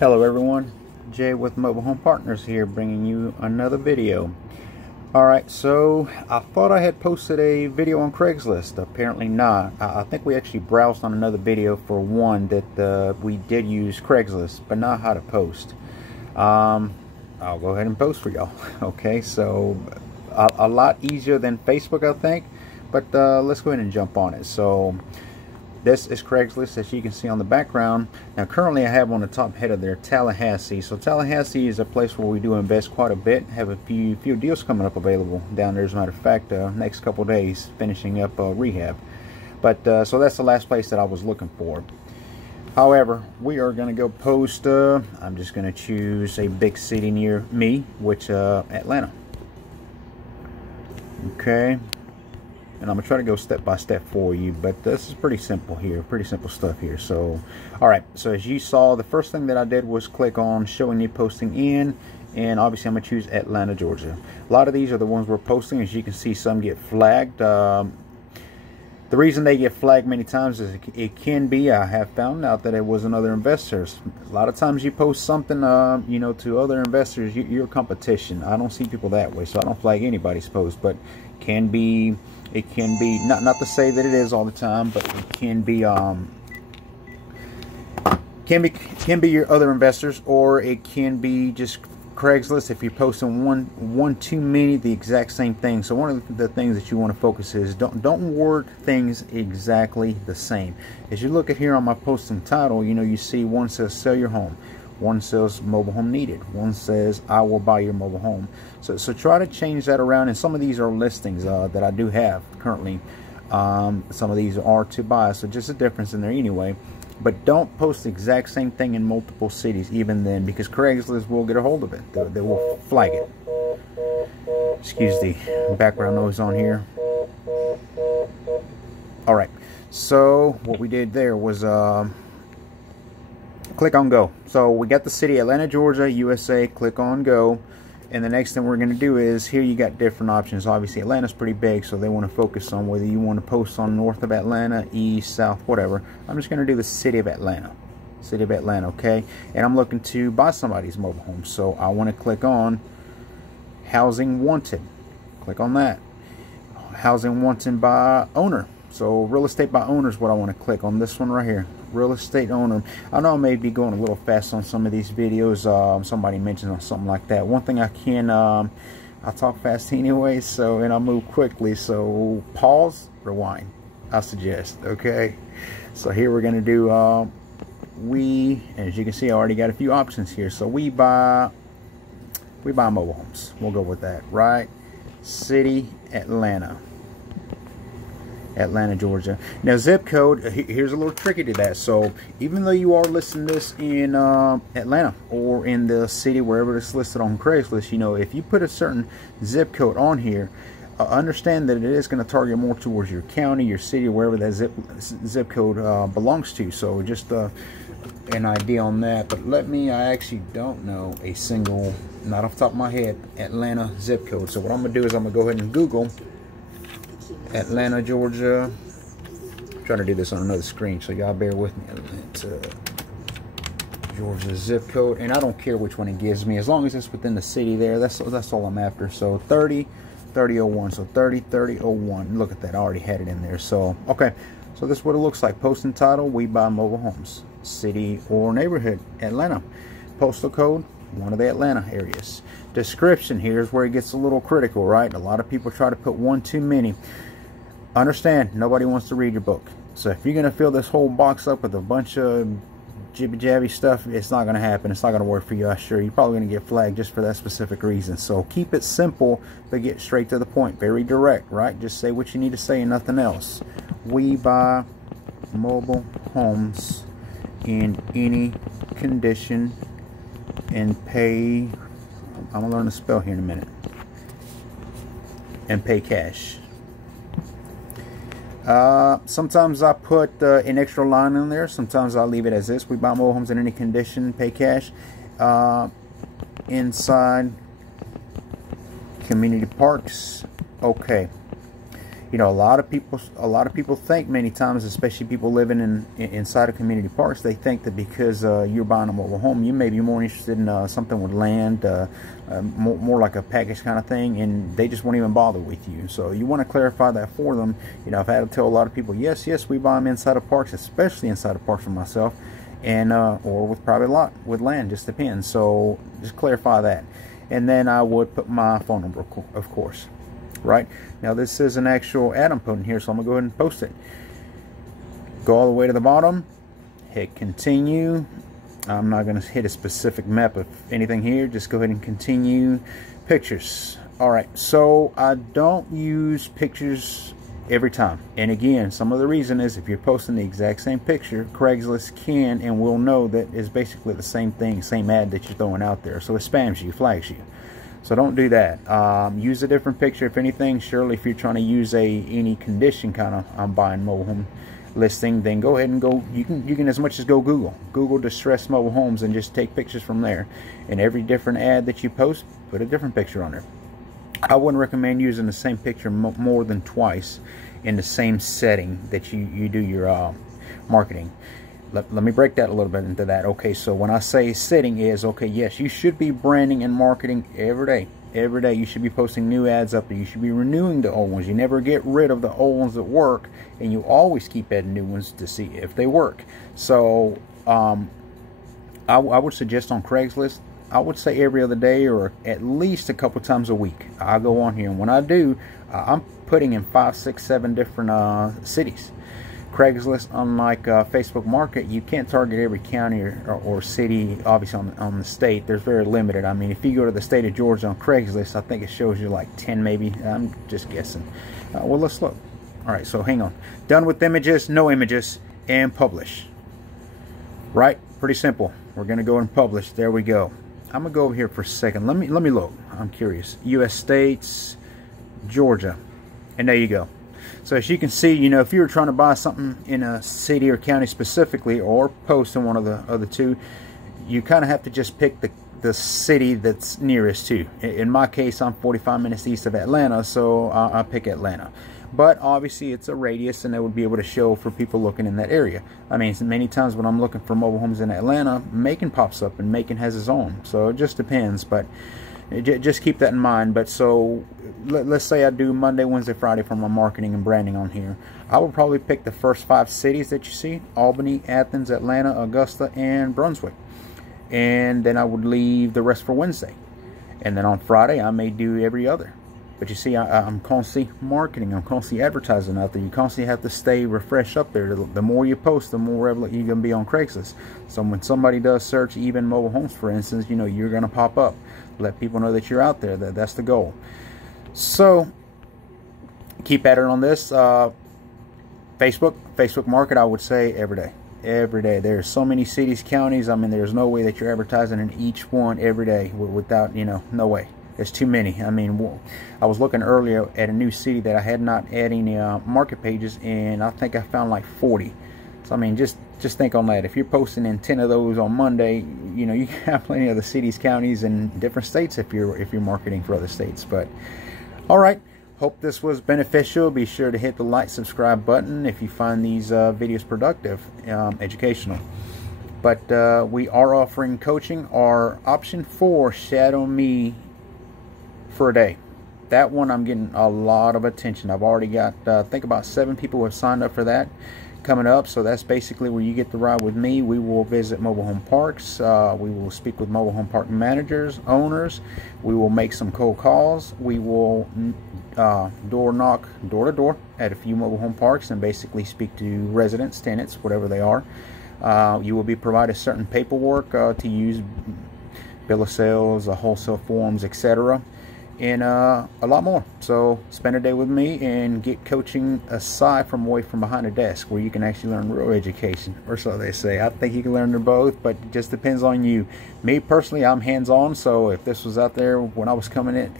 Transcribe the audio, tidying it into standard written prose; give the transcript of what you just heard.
Hello everyone, Jay with Mobile Home Partners here, bringing you another video. Alright, so I thought I had posted a video on Craigslist. Apparently not. I think we actually browsed on another video for one that we did use Craigslist, but not how to post. I'll go ahead and post for y'all. Okay, so a lot easier than Facebook, I think, but let's go ahead and jump on it. So this is Craigslist, as you can see on the background. Now currently I have on the top header there Tallahassee. So Tallahassee is a place where we do invest quite a bit. Have a few deals coming up available down there, as a matter of fact, next couple days, finishing up rehab. But so that's the last place that I was looking for. However, we are going to go post, I'm just going to choose a big city near me, which Atlanta. Okay. And I'm going to try to go step by step for you, but this is pretty simple here, pretty simple stuff here. So, alright, so as you saw, the first thing that I did was click on showing you posting in, and obviously I'm going to choose Atlanta, Georgia. A lot of these are the ones we're posting. As you can see, some get flagged. The reason they get flagged many times is it can be, I have found out that it wasn't other investors. A lot of times you post something, you know, to other investors, you're competition. I don't see people that way, so I don't flag anybody's post, but it can be not to say that it is all the time, but it can be your other investors, or it can be just Craigslist if you're posting one too many the exact same thing. So one of the things that you want to focus is don't word things exactly the same. As you look at here on my posting title, you know, you see one says sell your home, one says mobile home needed, one says I will buy your mobile home. So try to change that around. And some of these are listings that I do have currently. Some of these are to buy, so just a difference in there anyway. But don't post the exact same thing in multiple cities even then, because Craigslist will get a hold of it. They will flag it. Excuse the background noise on here. Alright, so what we did there was click on go. So we got the city, Atlanta, Georgia, USA. Click on go. And the next thing we're going to do is, here you got different options. Obviously Atlanta's pretty big, so they want to focus on whether you want to post on north of Atlanta, east, south, whatever. I'm just going to do the city of Atlanta. City of Atlanta, okay? And I'm looking to buy somebody's mobile home, so I want to click on housing wanted. Click on that. Housing wanted by owner. So real estate by owner is what I want to click on. This one right here, real estate owner. I know I may be going a little fast on some of these videos. Somebody mentioned or something like that. One thing I can, I talk fast anyway, so, and I move quickly. So pause, rewind, I suggest. Okay, so here we're gonna do as you can see, I already got a few options here. So we buy mobile homes. We'll go with that, right? City, Atlanta. Atlanta, Georgia. Now zip code, here's a little tricky to that. So even though you are listing this in Atlanta or in the city wherever it's listed on Craigslist, you know, if you put a certain zip code on here, understand that it is going to target more towards your county, your city, wherever that zip code belongs to. So just an idea on that. But I actually don't know a single, not off the top of my head, Atlanta zip code. So what I'm going to do is I'm going to go ahead and Google Atlanta, Georgia. I'm trying to do this on another screen, so y'all bear with me. Atlanta, Georgia zip code, and I don't care which one it gives me, as long as it's within the city there. That's all I'm after. So 3001. So 3001. Look at that, I already had it in there. So okay, so this is what it looks like. Posting title: we buy mobile homes. City or neighborhood: Atlanta. Postal code: one of the Atlanta areas. Description: here's where it gets a little critical, right? A lot of people try to put one too many. Understand, nobody wants to read your book. So if you're going to fill this whole box up with a bunch of jibby-jabby stuff, it's not going to happen. It's not going to work for you, I assure you. You're probably going to get flagged just for that specific reason. So keep it simple, but get straight to the point. Very direct, right? Just say what you need to say and nothing else. We buy mobile homes in any condition and pay, I'm going to learn to spell here in a minute, and pay cash. Sometimes I put an extra line in there. Sometimes I'll leave it as this: we buy mobile homes in any condition, pay cash. Inside community parks. Okay, You know, a lot of people think many times, especially people living inside of community parks, they think that because you're buying a mobile home, you may be more interested in something with land, more like a package kind of thing, and they just won't even bother with you. So you want to clarify that for them. You know, I've had to tell a lot of people, yes, we buy them inside of parks, especially inside of parks for myself, and or with private lot with land, just depends. So just clarify that, and then I would put my phone number, of course. Right now, this is an actual ad I'm putting here, so I'm gonna go ahead and post it. Go all the way to the bottom, hit continue. I'm not gonna hit a specific map of anything here, just go ahead and continue. Pictures. All right, so I don't use pictures every time, and again, some of the reason is if you're posting the exact same picture, Craigslist can and will know that it's basically the same thing, same ad that you're throwing out there, so it spams you, flags you. So don't do that. Use a different picture. If anything, surely if you're trying to use any condition kind of I'm buying mobile home listing, then go ahead and go. You can as much as go Google distressed mobile homes and just take pictures from there. And every different ad that you post, put a different picture on there. I wouldn't recommend using the same picture more than twice in the same setting that you do your marketing. Let me break that a little bit into that. Okay, so when I say setting is, okay, yes, you should be branding and marketing every day. Every day you should be posting new ads up there. You should be renewing the old ones. You never get rid of the old ones that work, and you always keep adding new ones to see if they work. So I would suggest on Craigslist, I would say every other day or at least a couple times a week. I go on here, and when I do, I'm putting in 5, 6, 7 different cities. Craigslist, unlike Facebook Market, you can't target every county or city, obviously on the state. There's very limited. I mean, if you go to the state of Georgia on Craigslist, I think it shows you like 10 maybe. I'm just guessing. Well, let's look. All right, so hang on. Done with images, no images, and publish. Right? Pretty simple. We're going to go and publish. There we go. I'm going to go over here for a second. Let me look. I'm curious. U.S. states, Georgia. And there you go. So as you can see, you know, if you were trying to buy something in a city or county specifically, or post in one of the other two, you kind of have to just pick the city that's nearest to. In my case, I'm 45 minutes east of Atlanta, so I pick Atlanta. But obviously it's a radius, and it would be able to show for people looking in that area. I mean, many times when I'm looking for mobile homes in Atlanta, Macon pops up, and Macon has its own. So it just depends, but just keep that in mind. But so let's say I do Monday, Wednesday, Friday for my marketing and branding on here. I would probably pick the first 5 cities that you see: Albany, Athens, Atlanta, Augusta, and Brunswick. And then I would leave the rest for Wednesday. And then on Friday, I may do every other. But you see, I'm constantly marketing. I'm constantly advertising out there. You constantly have to stay refreshed up there. The more you post, the more relevant you're going to be on Craigslist. So when somebody does search even mobile homes, for instance, you know, you're going to pop up. Let people know that you're out there. That's the goal. So keep at it on this. Facebook Market, I would say every day. Every day. There's so many cities, counties. I mean, there's no way that you're advertising in each one every day without, you know, no way. There's too many. I mean, I was looking earlier at a new city that I had not had any market pages, and I think I found like 40. So I mean, just think on that. If you're posting in 10 of those on Monday, you know, you can have plenty of the cities, counties, and different states if you're marketing for other states. But all right, hope this was beneficial. Be sure to hit the like, subscribe button if you find these videos productive, educational. But we are offering coaching. Our option 4, Shadow Me for a day. That one I'm getting a lot of attention. I've already got I think about 7 people who have signed up for that coming up. So that's basically where you get to ride with me. We will visit mobile home parks. We will speak with mobile home park managers, owners. We will make some cold calls. We will door knock door to door at a few mobile home parks and basically speak to residents, tenants, whatever they are. You will be provided certain paperwork to use, bill of sales, wholesale forms, etc., and a lot more. So spend a day with me and get coaching aside from away from behind a desk, where you can actually learn real education, or so they say. I think you can learn them both, but it just depends on you. Me personally, I'm hands-on, so if this was out there when I was coming in